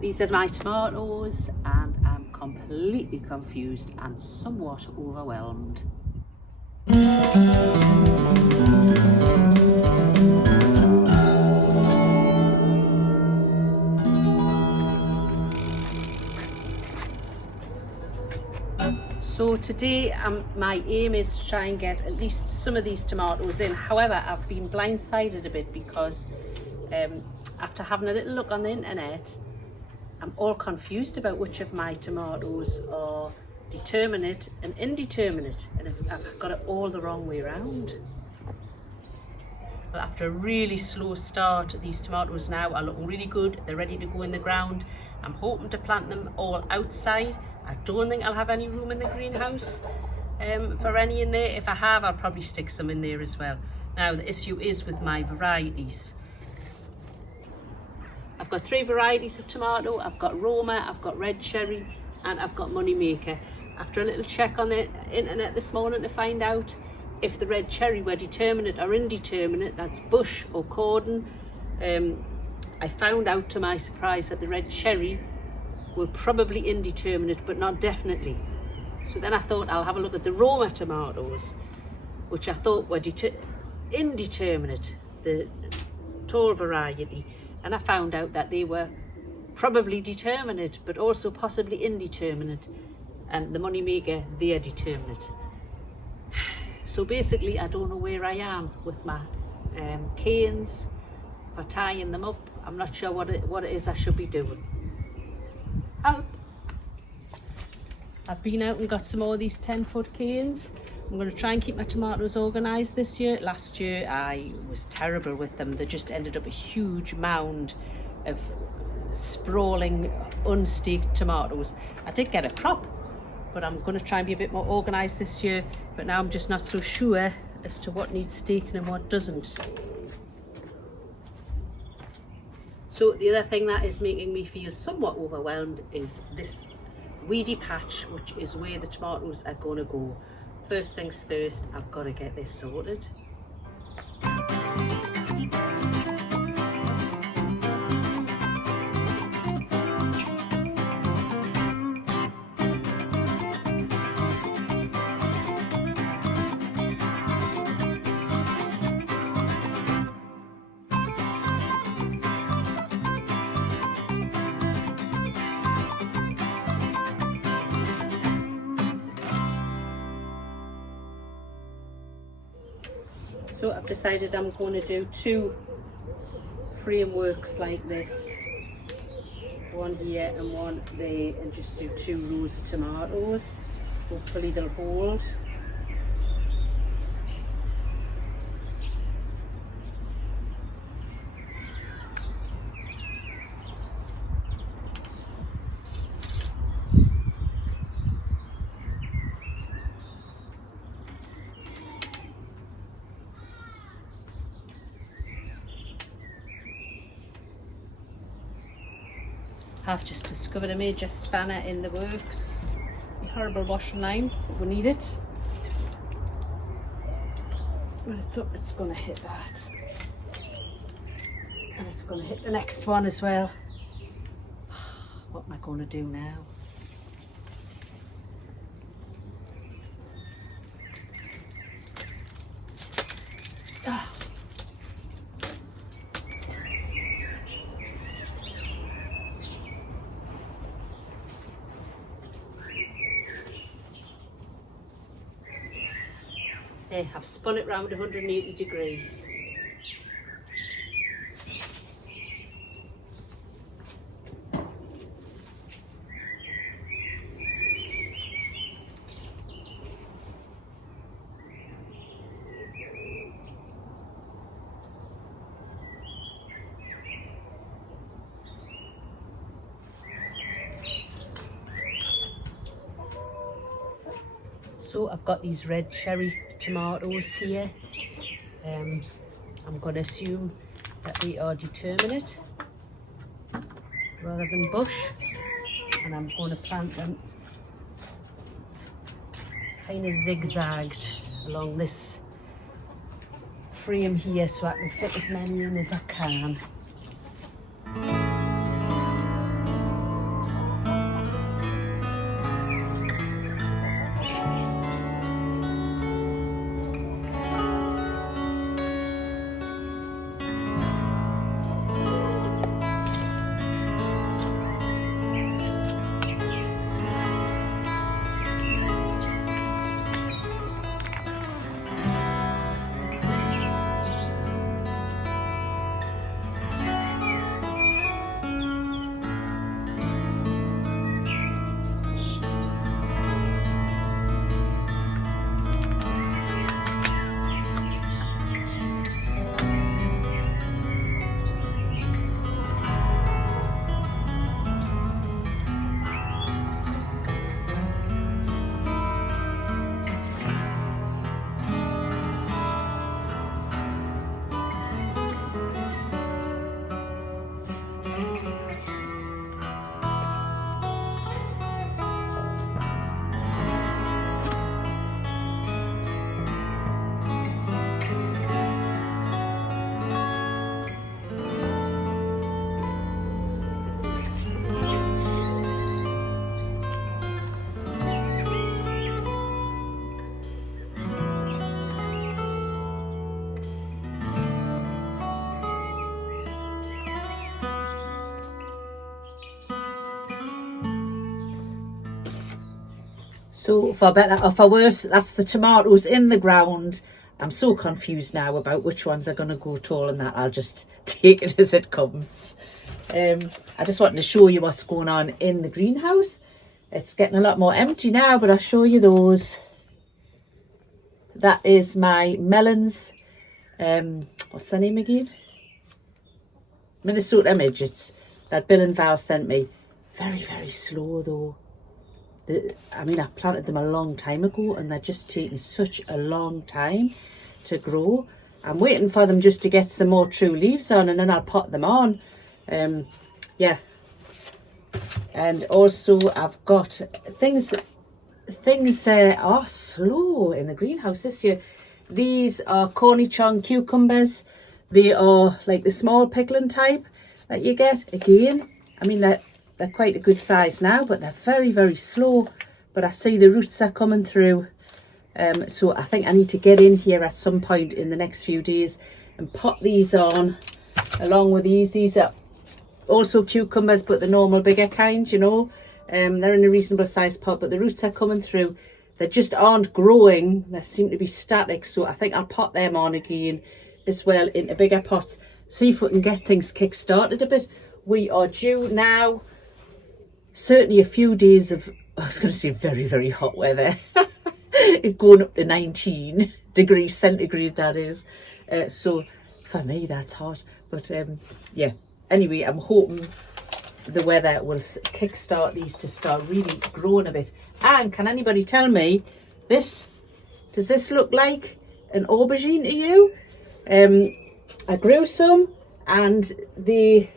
These are my tomatoes and I'm completely confused and somewhat overwhelmed. So today my aim is to try and get at least some of these tomatoes in. However, I've been blindsided a bit because after having a little look on the internet, I'm all confused about which of my tomatoes are determinate and indeterminate, and I've got it all the wrong way around. Well, after a really slow start, these tomatoes now are looking really good. They're ready to go in the ground. I'm hoping to plant them all outside. I don't think I'll have any room in the greenhouse for any in there. If I have, I'll probably stick some in there as well. Now, the issue is with my varieties. I've got 3 varieties of tomato. I've got Roma, I've got red cherry, and I've got moneymaker. After a little check on the internet this morning to find out if the red cherry were determinate or indeterminate, that's bush or cordon, I found out to my surprise that the red cherry were probably indeterminate, but not definitely. So then I thought I'll have a look at the Roma tomatoes, which I thought were indeterminate, the tall variety. And I found out that they were probably determinate, but also possibly indeterminate. And the moneymaker, they are determinate. So basically, I don't know where I am with my canes for tying them up. I'm not sure what it is I should be doing. Help! I've been out and got some more of these 10-foot canes. I'm going to try and keep my tomatoes organised this year. Last year I was terrible with them. They just ended up a huge mound of sprawling, unstaked tomatoes. I did get a crop, but I'm going to try and be a bit more organised this year. But now I'm just not so sure as to what needs staking and what doesn't. So the other thing that is making me feel somewhat overwhelmed is this weedy patch, which is where the tomatoes are going to go. First things first, I've got to get this sorted. So I've decided I'm going to do 2 frameworks like this, one here and one there, and just do 2 rows of tomatoes. Hopefully they'll hold. I've just discovered a major spanner in the works. A horrible washing line, we need it. When it's up, it's going to hit that. And it's going to hit the next one as well. What am I going to do now? Ah. There, I've spun it round 180 degrees. So I've got these red cherry tomatoes here. I'm going to assume that they are determinate rather than bush, and I'm going to plant them kind of zigzagged along this frame here so I can fit as many in as I can. So for better or for worse, that's the tomatoes in the ground. I'm so confused now about which ones are going to go tall and that. I'll just take it as it comes. I just wanted to show you what's going on in the greenhouse. It's getting a lot more empty now, but I'll show you those. That is my melons. What's their name again? Minnesota Midgets that Bill and Val sent me. Very, very slow though. I mean, I planted them a long time ago and they're just taking such a long time to grow. I'm waiting for them just to get some more true leaves on and then I'll pot them on. Yeah. And also I've got things are slow in the greenhouse this year. These are cornichon cucumbers. They are like the small pickling type that you get. Again, I mean, they're quite a good size now, but they're very, very slow. But I see the roots are coming through. So I think I need to get in here at some point in the next few days and pot these on along with these. These are also cucumbers, but the normal bigger kind, you know. They're in a reasonable sized pot, but the roots are coming through. They just aren't growing. They seem to be static. So I think I'll pot them on again as well into bigger pots. See if we can get things kick-started a bit. We are due now. Certainly a few days of, I was going to say very, very hot weather. It's going up to 19 degrees centigrade, that is. So for me, that's hot. But yeah, anyway, I'm hoping the weather will kickstart these to start really growing a bit. And can anybody tell me, does this look like an aubergine to you? I grew some and they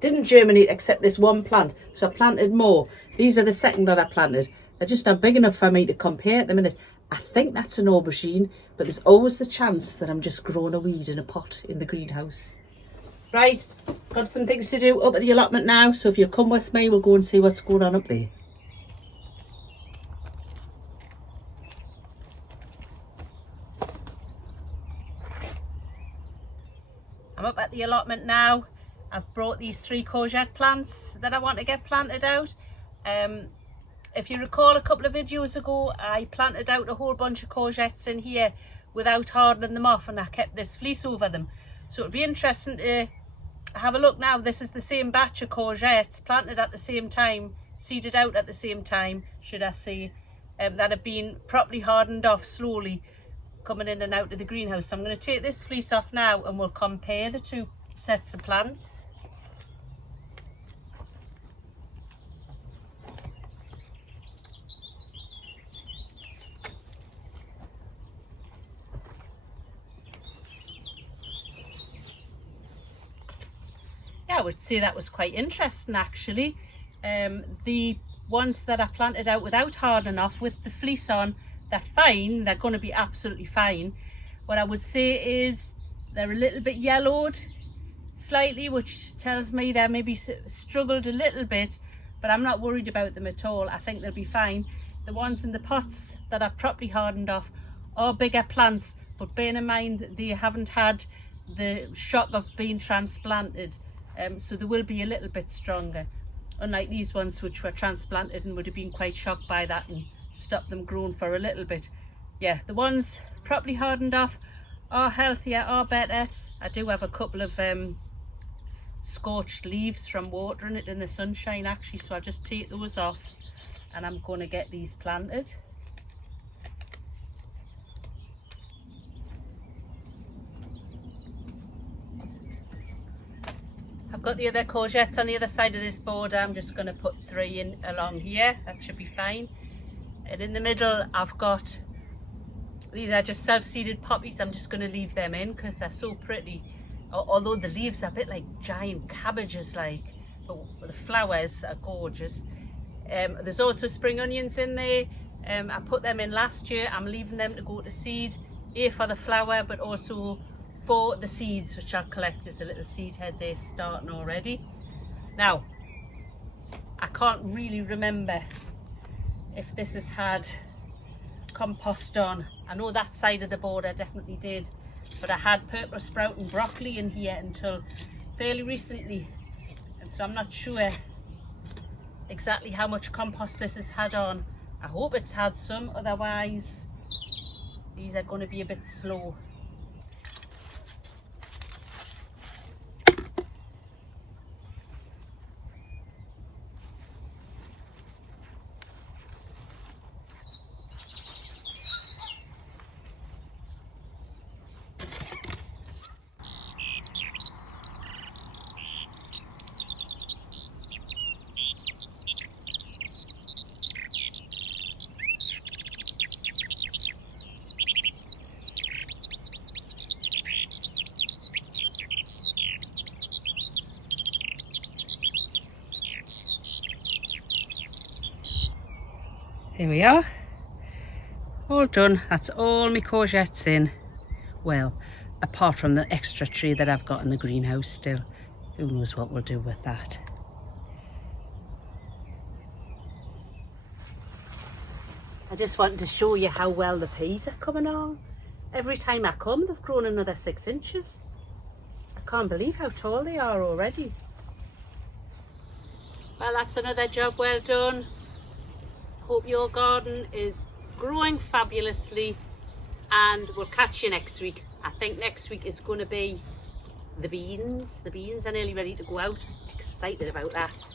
didn't germinate except this one plant, so I planted more. These are the second that I planted. They're just not big enough for me to compare at the minute. I think that's an aubergine, but there's always the chance that I'm just growing a weed in a pot in the greenhouse. Right, got some things to do up at the allotment now, so if you come with me, we'll go and see what's going on up there. I'm up at the allotment now. I've brought these 3 courgette plants that I want to get planted out. If you recall a couple of videos ago, I planted out a whole bunch of courgettes in here without hardening them off, and I kept this fleece over them. So it'll be interesting to have a look now. This is the same batch of courgettes planted at the same time, seeded out at the same time, should I say, that have been properly hardened off slowly, coming in and out of the greenhouse. So I'm going to take this fleece off now and we'll compare the 2 sets of plants. Yeah, I would say that was quite interesting actually. The ones that I planted out without hardening off with the fleece on, they're fine, they're going to be absolutely fine. What I would say is they're a little bit yellowed slightly, which tells me they maybe struggled a little bit, but I'm not worried about them at all. I think they'll be fine. The ones in the pots that are properly hardened off are bigger plants, but bear in mind they haven't had the shock of being transplanted, so they will be a little bit stronger, unlike these ones which were transplanted and would have been quite shocked by that and stopped them growing for a little bit. Yeah, the ones properly hardened off are healthier, are better. I do have a couple of scorched leaves from watering it in the sunshine actually, so I'll just take those off and I'm going to get these planted. I've got the other courgettes on the other side of this border. I'm just going to put 3 in along here, that should be fine. And in the middle I've got, these are just self-seeded poppies. I'm just going to leave them in because they're so pretty. Although the leaves are a bit like giant cabbages like, but the flowers are gorgeous. There's also spring onions in there. I put them in last year. I'm leaving them to go to seed, for the flower, but also for the seeds which I'll collect. There's a little seed head there starting already. Now, I can't really remember if this has had compost on. I know that side of the border definitely did, but I had purple sprout and broccoli in here until fairly recently, and so I'm not sure exactly how much compost this has had on. I hope it's had some, otherwise these are going to be a bit slow. Here we are, all done. That's all my courgettes in. Well, apart from the extra tree that I've got in the greenhouse still. Who knows what we'll do with that. I just wanted to show you how well the peas are coming on. Every time I come, they've grown another 6 inches. I can't believe how tall they are already. Well, that's another job well done. Hope your garden is growing fabulously, and we'll catch you next week. I think next week is going to be the beans. The beans are nearly ready to go out. Excited about that.